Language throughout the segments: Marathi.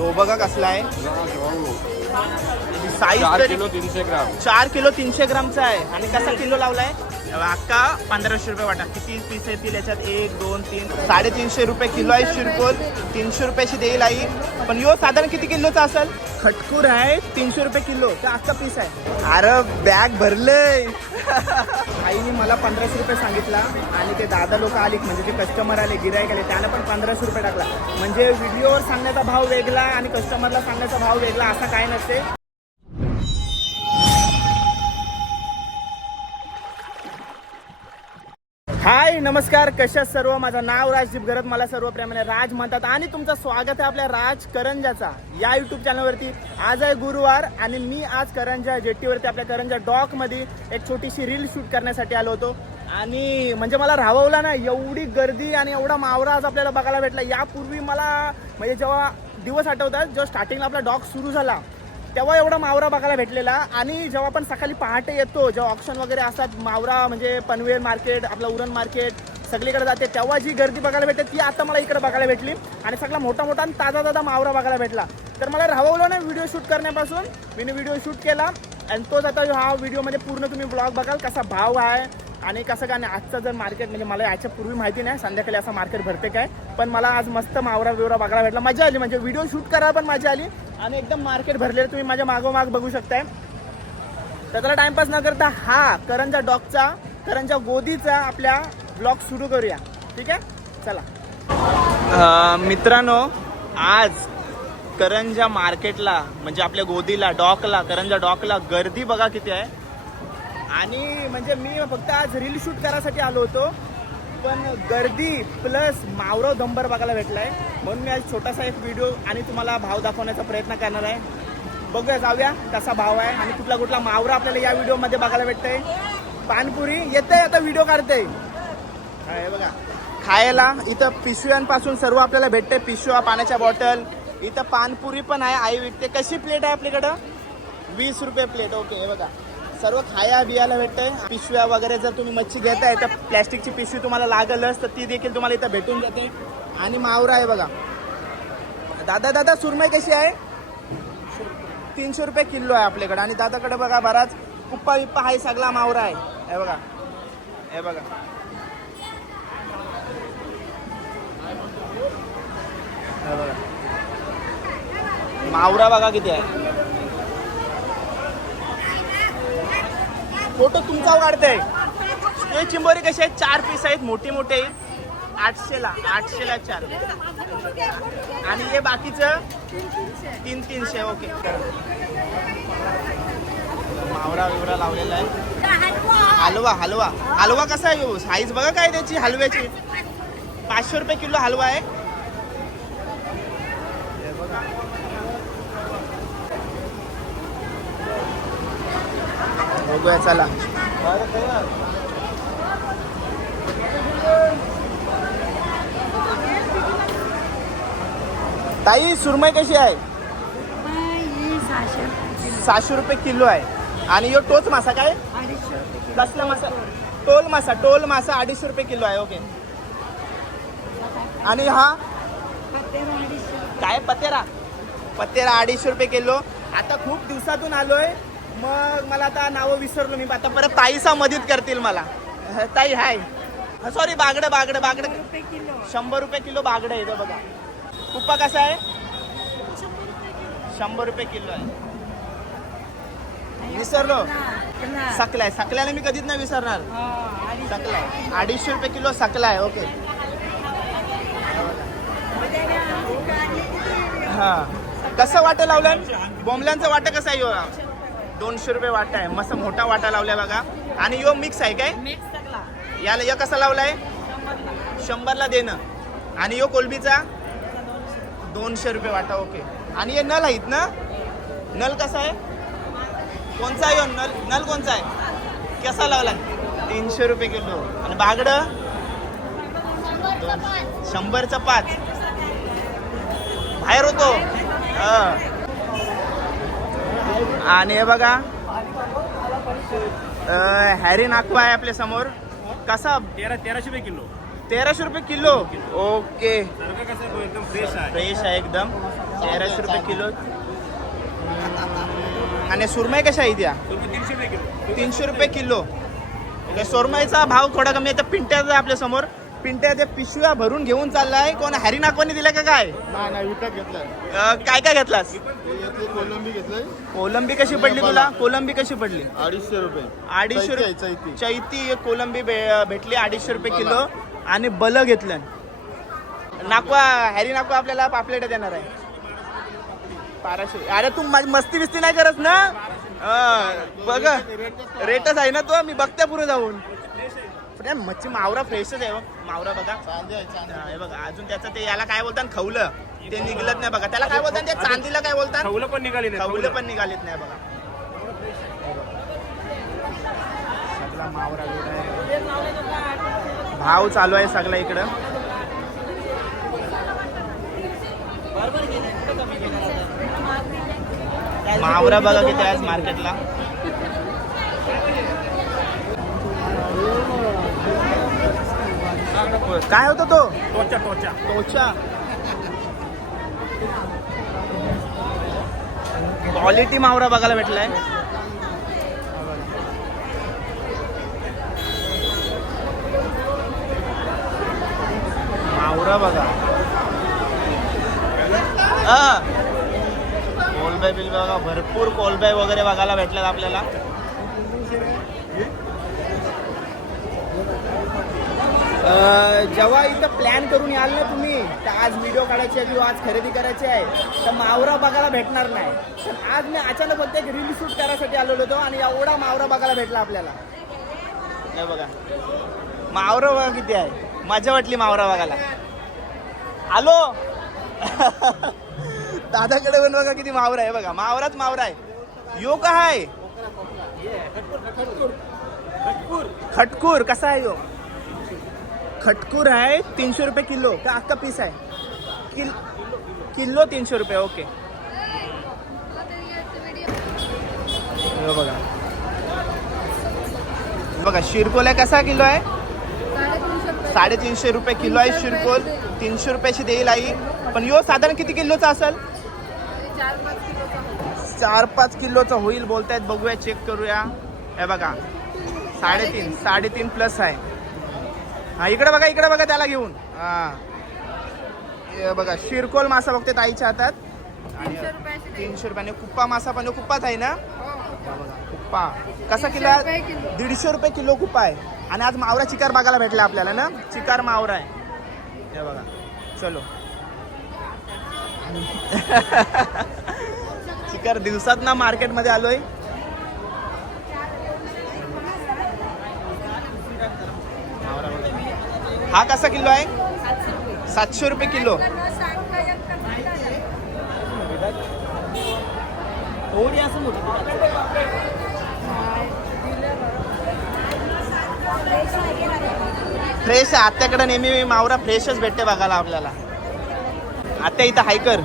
यो बघा कसला आहे. साईज चार किलो तीनशे ग्राम. चार किलो तीनशे ग्रामचा आहे. आणि कसा किलो लावलाय? अक्का पंधराशे रुपये वाटा। किती पीस येतील याच्यात एक दोन तीन साडेतीनशे रुपये किलो आहे शिरकोल तीनशे रुपयाची देईल आई। पण यो साधारण किती किलोचा असेल? खटकूर आहे तीनशे रुपये किलो। तर अख्खा पीस आहे अरे बॅग भरलंय आईने मला पंधराशे रुपये सांगितला आणि ते दादा लोक आले म्हणजे जे कस्टमर आले गिरायक आले त्यानं पण पंधराशे रुपये टाकला. म्हणजे व्हिडिओवर सांगण्याचा भाव वेगळा आणि कस्टमरला सांगण्याचा भाव वेगळा असा काय नसते. हाय नमस्कार कशा सर्व? माझं नाव राजदीप गरत मला सर्व प्रेमाने राज म्हणतात. आणि तुमचं स्वागत आहे आपल्या राज करंजाचा या युट्यूब चॅनलवरती आज आहे गुरुवार आणि मी आज करंजा जेट्टीवरती आपल्या करंजा डॉकमध्ये एक छोटीशी रील शूट करण्यासाठी आलो होतो. आणि म्हणजे मला राहवला ना एवढी गर्दी आणि एवढा मावरा आज आपल्याला बघायला भेटला. यापूर्वी मला म्हणजे जेव्हा दिवस आठवतात जेव्हा स्टार्टिंगला आपला डॉक सुरू झाला तेव्हा एवढा मावरा बघायला भेटलेला. आणि जेव्हा आपण सकाळी पहाटे येतो जेव्हा ऑप्शन वगैरे असतात मावरा म्हणजे पनवेल मार्केट आपलं उरण मार्केट सगळीकडे जाते तेव्हा जी गर्दी बघायला भेटते ती आता मला इकडे बघायला भेटली. आणि सगळा मोठा मोठा आणि ताजा ताजा मावरा बघायला भेटला. तर मला राहवलं नाही व्हिडिओ शूट करण्यापासून. मी व्हिडिओ शूट केला. आणि तोच आता हा व्हिडिओमध्ये पूर्ण तुम्ही ब्लॉग बघाल कसा भाव आहे आणि कसं काय नाही. आजचं जर मार्केट म्हणजे मला याच्या पूर्वी माहिती नाही संध्याकाळी असं मार्केट भरते काय. पण मला आज मस्त मावरा बिवरा बघायला भेटला. मजा आली. म्हणजे व्हिडिओ शूट करायला पण मजा आली. आणि एकदम मार्केट भरलेलं तुम्ही माझ्या मागोमाग बघू शकताय. तर त्याला टाइमपास न करता हा करंजा डॉगचा करंजा गोदीचा आपल्या ब्लॉग सुरू करूया. ठीक आहे? चला. मित्रांनो आज करंजा मार्केटला म्हणजे आपल्या गोदीला डॉकला करंजा डॉकला गर्दी बघा किती आहे. आणि म्हणजे मी फक्त आज रील शूट करायसाठी आलो होतो. पण गर्दी प्लस मावरव दंबर बघायला भेटलाय. म्हणून मी आज छोटासा एक व्हिडिओ आणि तुम्हाला भाव दाखवण्याचा प्रयत्न करणार आहे. बघूया जाऊया कसा भाव आहे आणि कुठला कुठला मावरा आपल्याला या व्हिडिओमध्ये बघायला भेटतंय. पानपुरी येते आता व्हिडिओ काढते बघा खायला इथं पिशव्यांपासून सर्व आपल्याला भेटते पिशव्या पाण्याच्या बॉटल इथं पानपुरी पण आहे आई विकते. कशी प्लेट आहे आपल्याकडं? वीस रुपये प्लेट ओके हे बघा. सर्व खाया बियाला भेटते पिशव्या वगैरे जर तुम्ही मच्छी देताय तर प्लॅस्टिकची पिशवी तुम्हाला लागलच तर ती देखील तुम्हाला इथं भेटून जाते. आणि मावरा आहे बघा. दादा दादा सुरमई कशी आहे? तीनशे रुपये किलो आहे आपल्याकडे. आणि दादाकडे बघा बराच कुप्पा विप्पा हा सगळा मावरा आहे. हे बघा. हे बघा. हे बघा. मावरा बघा किती आहे. फोटो तुमचा काढते हे चिंबोरी कशी आहेत? चार पीस आहेत मोठे मोठे आहेत आठशेला आठशेला चार. आणि हे बाकीचं तीन तीनशे ओके. मावरा विवरा लावलेला आहे. हलवा हलवा. हलवा कसा आहे हो? साईज बघा काय त्याची हलव्याची. पाचशे रुपये किलो हलवा आहे हे बघा. बघूया चला. ताई सुरमई कशी आहे? सहाशे रुपये किलो आहे. आणि यो टोच मासा काय? कसला मासा? टोल मासा टोल मासा अडीचशे रुपये किलो आहे ओके. आणि हा? काय? पतेरा. पतेरा अडीचशे रुपये किलो. आता खूप दिवसातून आलोय. मग मला आता नावं विसरलो मी. आता परत ताईसा मदत करतील मला. ताई हाय. सॉरी बागडं बागडं बागडं. शंभर रुपये किलो बागडं आहे बघा. कुप्पा कसा आहे? शंभर रुपये किलो आहे. विसरलो. सकलाय. सकल्याला मी कधीच नाही विसरणार. सकलाय. अडीचशे रुपये किलो सकलाय. ओके हा. कसं वाटं लावलं बोंबल्यांचं वाटं कसं आहे? दोनशे रुपये वाटा आहे. मस्त मोठा वाटा लावलाय बघा. आणि यो मिक्स आहे काय? याला या कसा लावलाय? शंभरला. देणं. आणि यो कोलबीचा? दोनशे रुपये वाटा ओके आणि हे नल आहेत ना? नल कसा आहे? कोणचा आहे ह्यो? नल नल कोणचा आहे? कसा लावला तीनशे रुपये किलो. आणि बागडं? शंभरचा पाच. बाहेर होतो. हा. आणि हे बघा. हॅरी नाकवा आहे आपल्यासमोर. कसा? तेरा तेराशे रुपये किलो. तेराशे रुपये किलो? ओके. कसं एकदम फ्रेश आहे. फ्रेश आहे एकदम. तेराशे रुपये किलो. आणि सुरमई कशा आहे त्या तीनशे रुपये किलो. तीनशे रुपये किलो. म्हणजे सुरमईचा भाव थोडा कमी आहे तर पिंट्याचा आपल्यासमोर. पिंट्या ते पिशव्या भरून घेऊन चाललाय. कोण हॅरी नागवानी दिला का काय? नाही नाही विकत घेतलाय. अं, काय काय घेतलास? यातली कोलंबी घेतलाय. कोलंबी कशी पडली तुला? कोलंबी कशी पडली? अडीचशे रुपये. अडीचशे चैती आहे, रुपये. चैती. चैती एक कोलंबी भे- भेटली अडीचशे रुपये किलो. आणि बल घेतलं. नाकवा हॅरी नाकवा आपल्याला पापलेट देणार आहे. बाराशे. अरे तू माझी मस्ती बिस्ती नाही करत ना? बघ. रेटच आहे ना तो? मी बघते पुढे जाऊन. यार मच्छी मावरा फ्रेशच आहे बघ. मावरा बघा. चांदी आहे चांदी. हा, हे बघा अजून त्याचं ते याला काय बोलतात? खवलं. ते निघलत नाही बघा. त्याला काय बोलतात? ते चांदीला काय बोलतात? खवलं पण निघाली नाही खवलं पण निघालेत नाही बघा. सगळा मावरा. भाव चालू आहे सगळा इकडं. मावरा बघा किती आहे आज मार्केटला काय होतं तो? टोचा टोचा. तोचा क्वालिटी मावरा बघायला भेटलाय. मावरा बघा. कोलबाय बिल बघा भरपूर कोलबाय वगैरे बघायला भेटल्यात आपल्याला. जेव्हा इथं प्लॅन करून याल ना तुम्ही तर आज व्हिडिओ काढायचे आहे किंवा आज खरेदी करायची आहे. तर मावरा बघायला भेटणार नाही. तर आज मी अचानक फक्त एक रील शूट करायसाठी आलेलो होतो आणि एवढा मावरा बघायला भेटला आपल्याला. हे बघा. मावरा बघा किती आहे. मजा वाटली मावरा बघायला. आलो दादाकडे पण बघा किती मावरा आहे बघा. मावराच मावरा आहे. यो का आहे खटकूर कसा आहे यो? खटकूर आहे तीनशे रुपये किलो. का अख्खा पीस आहे. किल किलो तीनशे रुपये ओके बघा. बघा शिरकोल आहे कसा किलो आहे? साडेतीनशे रुपये किलो आहे शिरकोल. तीनशे रुपयाची देईल आई. पण यो साधारण किती किलोचा असेल? चार पाच किलोचा होईल बोलतायत. बघूया चेक करूया. हे बघा. साडेतीन साडेतीन प्लस आहे. हा इकडे बघा इकडे बघा त्याला घेऊन. हा. हे बघा शिरकोल मासा बघते ताईच्या हातात. आणि तीनशे रुपयाने कुप्पा मासा पण कुप्पाच आहे ना? हा. बघा, कुप्पा. कसा किलो? आहे दीडशे रुपये किलो कुप्पा आहे. आणि आज मावरा चिकार बघायला भेटला आपल्याला ना? चिकार मावरा आहे. हे बघा. चलो. चिकार दिवसात ना मार्केटमध्ये आलोय. हा कसा किलो आहे? सातशे रुपये किलो. फ्रेश आहे. आत्याकडे नेहमी मावरा फ्रेशच भेटते बघायला आपल्याला. आत्या इथं हायकर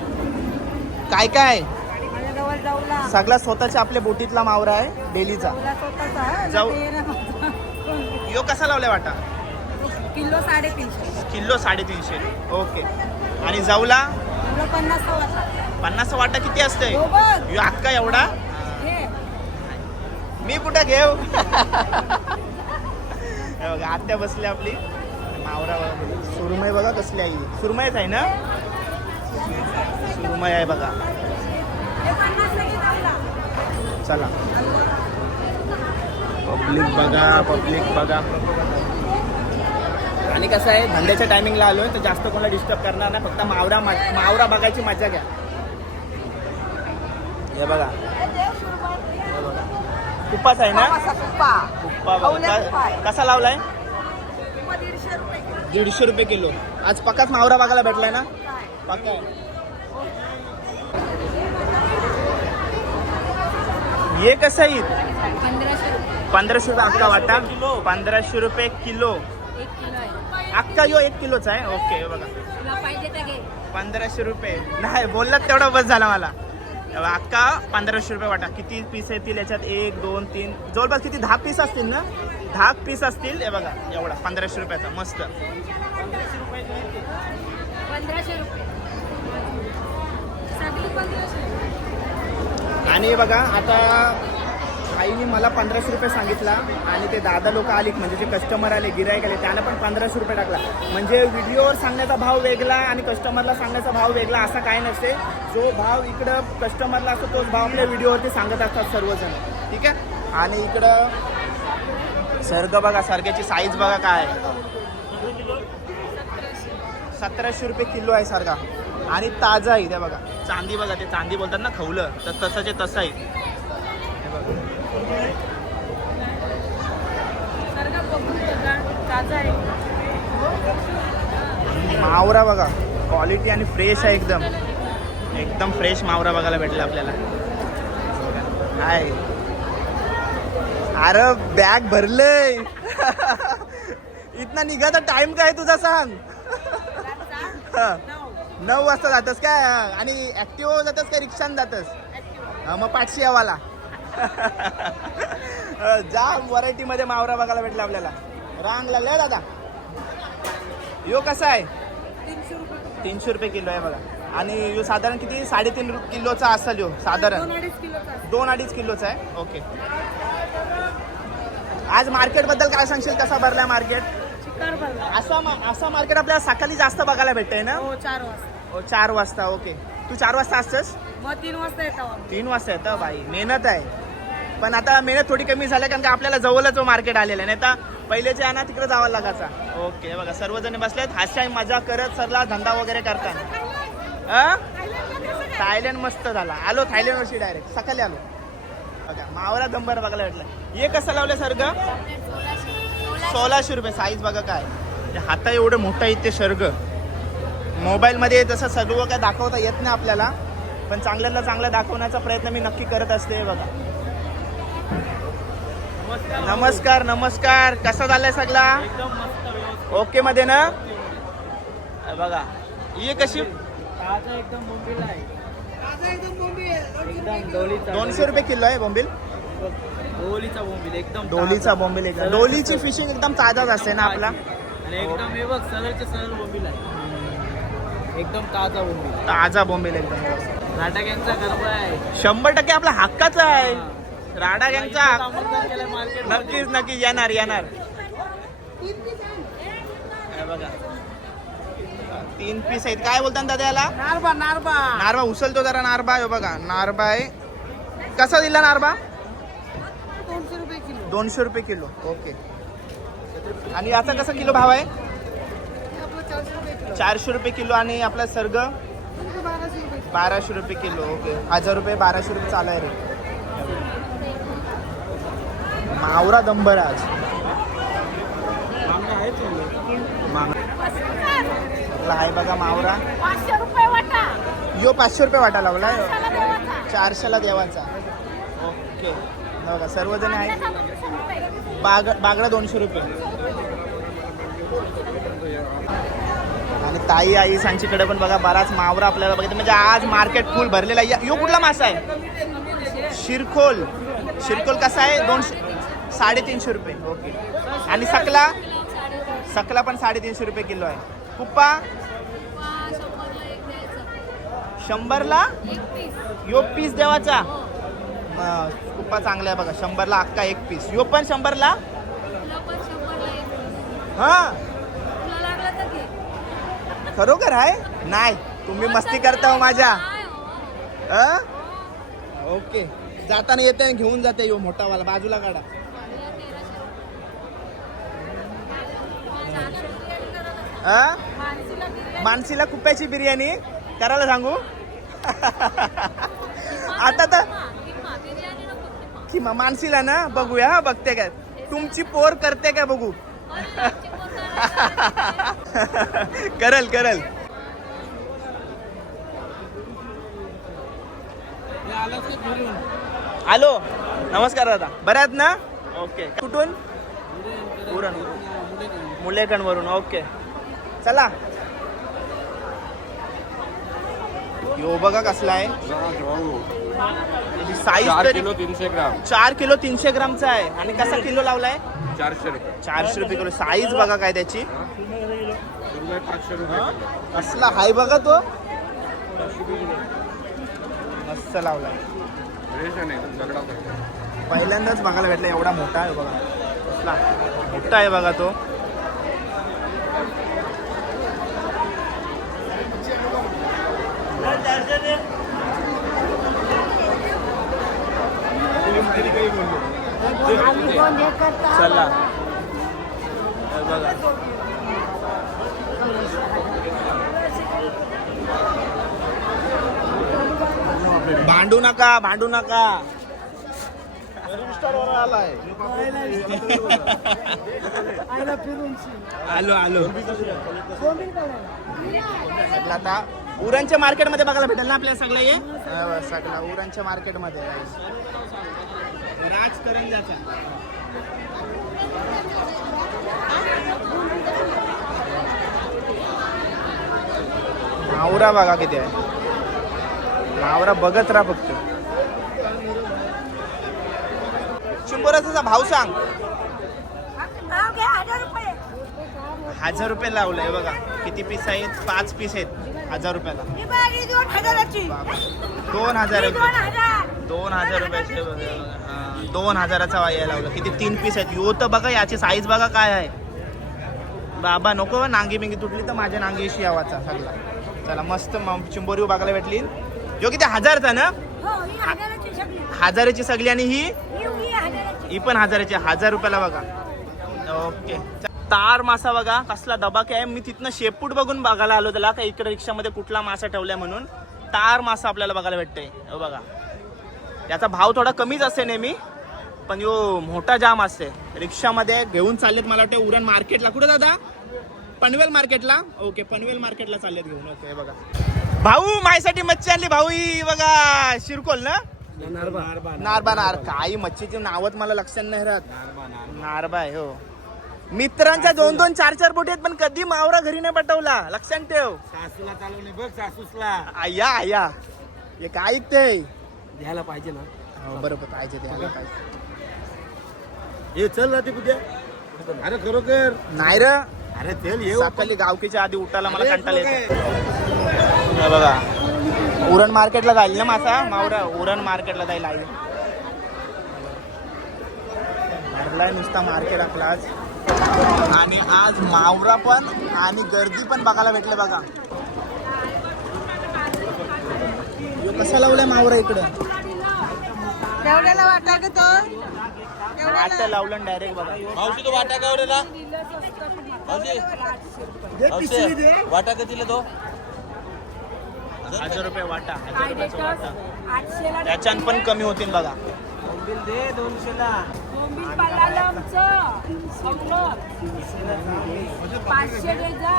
काय काय? आहे? सगळा स्वतःच्या आपल्या बोटीतला मावरा आहे डेलीचा. जाऊ. यो कसा लावलाय वाटा? किलो साडेतीनशे. किलो साडेतीनशे. ओके. आणि जाऊला किलो पन्नास सव्वा पन्नास वाटा किती असते हो बघ. यो अक्का एवढा? मी कुठं घेऊ? हे बघा आत्या बसली आपली. मावरा बघा. सुरमई बघा कसली आहे सुरमईच आहे ना? सुरमई आहे बघा. हे पन्नास. चला. पब्लिक बघा पब्लिक बघा. आणि कसं आहे धंद्याच्या टायमिंगला आलोय तर जास्त कोणाला डिस्टर्ब करणार नाही फक्त मावरा मा- मावरा बघायची मजा घ्या. हे बघा. हे बघा. कुप्पाच आहे ना? कुप्पा बघा. का- कसा लावलाय? दीडशे रुपये किलो. दीडशे रुपये किलो. आज पक्काच मावरा बघायला भेटलाय ना? पक्का आहे. ये कसं आहे? पंधराशे रुपये. पंधराशे रुपये अक्का वाटा. पंधराशे रुपये किलो. अक्का यो एक किलोचा आहे? ओके बघा. तुला पाहिजे तर घे. पंधराशे रुपये. नाही बोललात तेवढा बस झाला मला. अक्का पंधराशे रुपये वाटा. किती पीस येतील याच्यात एक दोन तीन. जवळपास किती? दहा पीस असतील ना? दहा पीस असतील. हे बघा एवढा. पंधराशे रुपयाचा. मस्त. आणि बघा आता आईने मला पंधराशे रुपये सांगितला आणि ते दादा लोक आले म्हणजे जे कस्टमर आले गिरायक आले त्यानं पण पंधराशे रुपये टाकला. म्हणजे व्हिडिओवर सांगण्याचा भाव वेगळा आणि कस्टमरला सांगण्याचा भाव वेगळा असा काय नसते. जो भाव इकडं कस्टमरला असतो तोच भाव आपल्या व्हिडिओवरती सांगत असतात सर्वजण. ठीक आहे? आणि इकडं सर्ग बघा सर्ग्याची साईज बघा काय आहे. सतराशे रुपये किलो आहे सारखा आणि ताजा आहे ते बघा. चांदी बघा ते चांदी बोलतात ना खवलं. तर तसंचे तसं आहे. मावरा बघा क्वालिटी आणि फ्रेश आहे एकदम. एकदम फ्रेश मावरा बघायला भेटला आपल्याला. हाय. अरे बॅग भरलंय. इतना निघाचा टाइम काय तुझा सांग. नऊ वाजता जातस काय? आणि ऍक्टिव्ह जातस काय? रिक्षान जातस? हा, मग पाचशे यावाला. जाम व्हरायटी मध्ये मावरा बघायला भेटला आपल्याला. रांग लागलाय दादा. यो कसा आहे? तीनशे रुपये किलो. आहे बघा. आणि यो साधारण किती? साडेतीन किलोचा असेल यो साधारण. दोन अडीच किलोचा आहे? ओके. आज मार्केटबद्दल काय सांगशील? कसा भरलाय मार्केट? असा मा- असा मार्केट आपल्याला सकाळी जास्त बघायला भेटतंय ना? हो चार वाजता. ओ, चार वाजता. ओके. तू चार वाजता असतस? मग तीन वाजता येतो तीन वाजता येतं? बाई मेहनत आहे. पण आता मेहनत थोडी कमी झाली कारण का आपल्याला जवळच मार्केट आलेलं आहे. नाही तर पहिलेचे आहे ना तिकडे जावं लागायचा. ओके बघा सर्वजण बसलेत. हास्य मजा करत सरला धंदा वगैरे करतात थायलंड मस्त झाला. आलो थायलंड वर्षी डायरेक्ट सकाळी आलो. बघा मावरा दंबर बघायला भेटला. हे कसं लावलं सर्ग? सोळाशे रुपये साईज बघा काय. ते हाता एवढं मोठं आहे ते सर्ग. मोबाईलमध्ये तसं सर्व काय दाखवता येत नाही आपल्याला. पण चांगल्याला चांगलं दाखवण्याचा प्रयत्न मी नक्की करत असते बघा. नमस्कार नमस्कार. कसा झालाय सगळा? ओके मध्ये ना? बघा ही कशी? दोनशे रुपये किलो आहे बोंबील? डोलीचा बोंबील एकदम डोलीचा बोंबील एकदम. डोलीची फिशिंग एकदम ताजाच असते ना आपला? एकदम हे बघ सरळचे सरळ बोंबील आहे. एकदम ताजा बोंबील. ताजा बोंबील एकदम. नाटक यांचा गरबा आहे. शंभर टक्के आपला हक्काचा आहे. राडा गँगचा नक्कीच नक्कीच येणार येणार. बघा. तीन पीस आहेत. काय बोलतात दादा याला? नारबा नारबा. नारबा उचलतो जरा नारबा. हे बघा नारबा आहे. कसा दिला नारबा? दोनशे रुपये किलो. दोनशे रुपये किलो. ओके. आणि याचा कसा किलो भाव आहे? चारशे रुपये किलो. आणि आपला सर्ग? बाराशे रुपये बाराशे रुपये किलो. ओके. हजार रुपये बाराशे रुपये चालू आहे रे. मावरा दंबर आज आपला आहे बघा मावरा. पाचशे रुपये वाटा. यो पाचशे रुपये वाटा लावला. चारशेला देवाचा. ओके. बघा सर्वजण आहे. बाग बागडा दोनशे रुपये. आणि ताई आई सांचीकडे पण बघा बराच मावरा आपल्याला बघितलं. म्हणजे आज मार्केट फुल भरलेला आहे. यो कुठला मासा आहे? शिरखोल. शिरखोल कसा आहे? दोनशे साडेतीनशे रुपये. ओके. आणि सकला? सकला पण साडेतीनशे रुपये किलो आहे. कुप्पा? शंभरला? यो पीस देवाचा. कुप्पा चांगला आहे बघा. शंभरला अक्का एक पीस. यो पण शंभरला? हा. खरोखर आहे? नाही. तुम्ही मस्ती करता हो माझ्या? ओके. जाताना येते घेऊन जाते यो मोठावाला. बाजूला काढा. मानसीला कुप्याची बिर्याणी. करायला सांगू? आता तर की मा- मानसीला ना बघूया हा बघते काय. तुमची पोर करते काय बघू? करल करल. हॅलो नमस्कार दादा. बऱ्या आहेत ना? ओके. कुठून? उरण मुलेकण वरून ओके. चला. यो बघा कसला आहे. साईज तरी किलो तीनशे ग्राम. चार किलो तीनशे ग्रामचा आहे. आणि कसा किलो लावलाय? चारशे रुपये. चारशे रुपये किलो. साईज बघा काय त्याची. पाचशे रुपये. कसला हाय बघा तो. मस्त लावला पहिल्यांदाच बघायला भेटला एवढा मोठा आहे बघा. कसला मोठा आहे बघा तो. चला. हे बघा. भांडू नका भांडू नका. आलाय. आलो आलो. आता उरणच्या मार्केटमध्ये बघायला भेटेल ना आपल्याला सगळं हे? हा, सगळं उरणच्या मार्केटमध्ये राजकरंजाचा. मावरा बघा किती आहे. मावरा बघत राहा फक्त. चिंबोराचा भाव सांग. हजार रुपये. हजार रुपये लावलंय बघा. किती पीस आहेत? पाच पीस आहेत. हजार रुपयाला. ही दोन हजार दोन रुपये. हजार. दोन हजार रुपयाचे बघा, दोन हजाराचा वाया लावला. किती तीन पीस आहेत. यो तर बघा याची साईज बघा काय आहे. बाबा नको नांगी बिंगी तुटली तर माझ्या नांगीशी यावाचा सगळा. चला मस्त चिंबोरी बघायला भेटली. जो किती हजारचा ना? हो हजाराची सगळी. आणि ही? ही हजाराची. पण हजाराची. हजार रुपयाला बघा. ओके. तार मासा बघा कसला दबाक आहे. मी तिथनं शेपूट बघून बघायला आलो त्याला. का इकडे रिक्षामध्ये कुठला मासा ठेवलाय म्हणून. तार मासा आपल्याला बघायला भेटतोय. हे बघा. याचा भाव थोडा कमीच असते नेहमी. पण यो मोठा जाम असते रिक्षामध्ये घेऊन चाललेत मला वाटतं उरण मार्केटला. कुठे दादा? पनवेल मार्केटला? ओके पनवेल मार्केटला चाललेत घेऊन. ओके बघा. भाऊ माझ्यासाठी मच्छी आणली भाऊ ही बघा शिरकोल ना? नारबा. नार काही मच्छीची नावत मला लक्षात नाही राहत. नारबा आहे हो. मित्रांच्या दोन दोन चार चार बोटी आहेत पण कधी मावरा घरी नाही पटवला. लक्षात ठेव. सासूला चालवणे बघ सासूसला. आया आया. हे काय ते घ्यायला पाहिजे ना. हो, बरोबर पाहिजे आलं पाहिजे. हे चल ना ते कुठे अरे खरोखर. नाही र. अरे चल ये सकाळी गावकीच्या आधी उठायला मला कंटाळा येतो. हे बघा. उरण मार्केटला जाईल ना मासा? मावरा उरण मार्केटला जाईल आई. भरलाय नुसता मार्केट आपला आज. आणि आज मावरा पण आणि गर्दी पण बघायला भेटले बघा. कसा लावलाय मावरा इकडं? तेवढ्याला वाटा का तो. वाट लावलं डायरेक्ट बघा. मावशी तो वाटा मावशी. वाटा कितीला तो? हजार रुपये वाटा हजार रुपयाचा वाटा. त्याच्यात पण कमी होतील बघा. दे दोनशेला. बोंबील पालाला आमचं. सगळं पाचशे दे जा.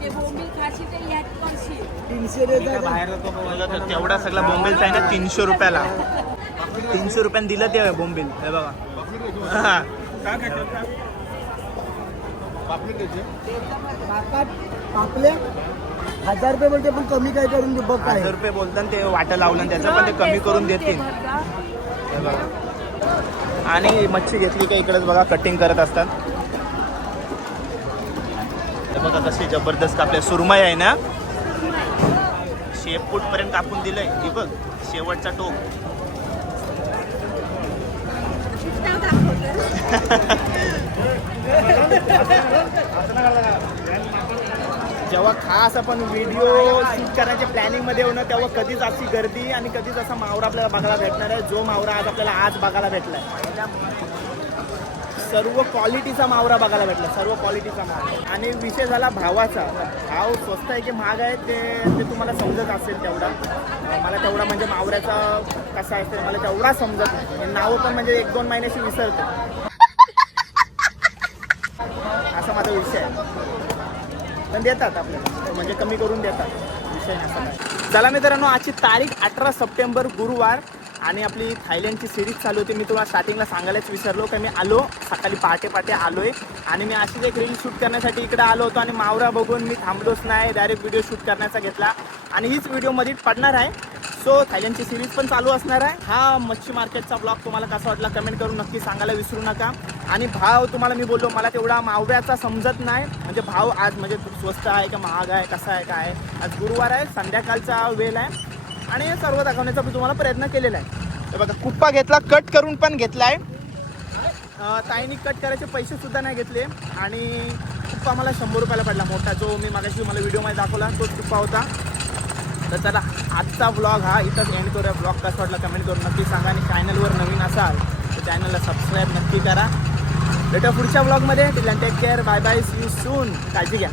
ते बोंबील खाशी ते ह्यात करशी तीनशे तर तेवढा सगळा आहे ना तीनशे रुपयाला. तीनशे रुपयाने दिलं ते बोंबील हे बघा. हजार रुपये बोलते पण कमी काय करून दे बघ काय. हजार रुपये बोलतात ते वाटा लावलं आणि त्याचं पण ते कमी करून देतील. हे आणि मच्छी घेतली का इकडेच बघा कटिंग करत असतात. बघा कशी जबरदस्त कापले. सुरमई आहे ना? शेपूट पर्यंत कापून दिलंय? ही बघ शेवटचा टोक. जेव्हा खास आपण व्हिडिओ शूट करण्याच्या प्लॅनिंगमध्ये येऊ ना तेव्हा कधीच अशी गर्दी आणि कधीच असा मावरा आपल्याला बघायला भेटणार आहे जो मावरा आज आपल्याला आज बघायला भेटलाय. सर्व क्वालिटीचा मावरा बघायला भेटला सर्व क्वालिटीचा मावरा. आणि विषय झाला भावाचा. भाव स्वस्त आहे की महाग आहे ते ते तुम्हाला समजत असेल तेवढा. मला तेवढा म्हणजे मावऱ्याचा कसा असते मला तेवढा समजत नाही. नावं पण म्हणजे एक दोन महिन्याशी विसरतो. असा माझा विषय आहे. पण देतात आपल्याला. म्हणजे कमी करून देतात. विषय नसा चला मित्रांनो आजची तारीख अठरा सप्टेंबर गुरुवार. आणि आपली थायलंडची सिरीज चालू होती. मी तुम्हाला स्टार्टिंगला सांगायलाच विसरलो की मी आलो. सकाळी पहाटे पहाटे आलोय. आणि मी अशीच एक रील शूट करण्यासाठी इकडे आलो होतो आणि मावरा बघून मी थांबलोच नाही. डायरेक्ट व्हिडिओ शूट करण्याचा घेतला. आणि हीच व्हिडिओमध्ये पडणार आहे. सो थायलंडची सिरीज पण चालू असणार आहे. हा मच्छी मार्केटचा ब्लॉग तुम्हाला कसा वाटला कमेंट करून नक्की सांगायला विसरू नका. आणि भाव तुम्हाला मी बोललो मला तेवढा मावऱ्याचा समजत नाही. म्हणजे भाव आज म्हणजे स्वस्त आहे का महाग आहे कसा आहे काय आहे. आज गुरुवार आहे संध्याकाळचा वेळ आहे. आणि हे सर्व दाखवण्याचा मी तुम्हाला प्रयत्न केलेला आहे. हे बघा कुप्पा घेतला कट करून पण घेतला आहे ताईनी कट करायचे पैसे सुद्धा नाही घेतले. आणि कुप्पा मला शंभर रुपयाला पडला. मोठा जो मी मागाशी मला व्हिडिओमध्ये दाखवला तोच कुप्पा होता. तर चला आजचा ब्लॉग हा इथंच एंड करूया. ब्लॉग कसा वाटला कमेंट करून नक्की सांगा. आणि चॅनलवर नवीन असाल तर चॅनलला सबस्क्राईब नक्की करा. भेटा पुढच्या ब्लॉगमध्ये take care bye bye see soon काळजी घ्या.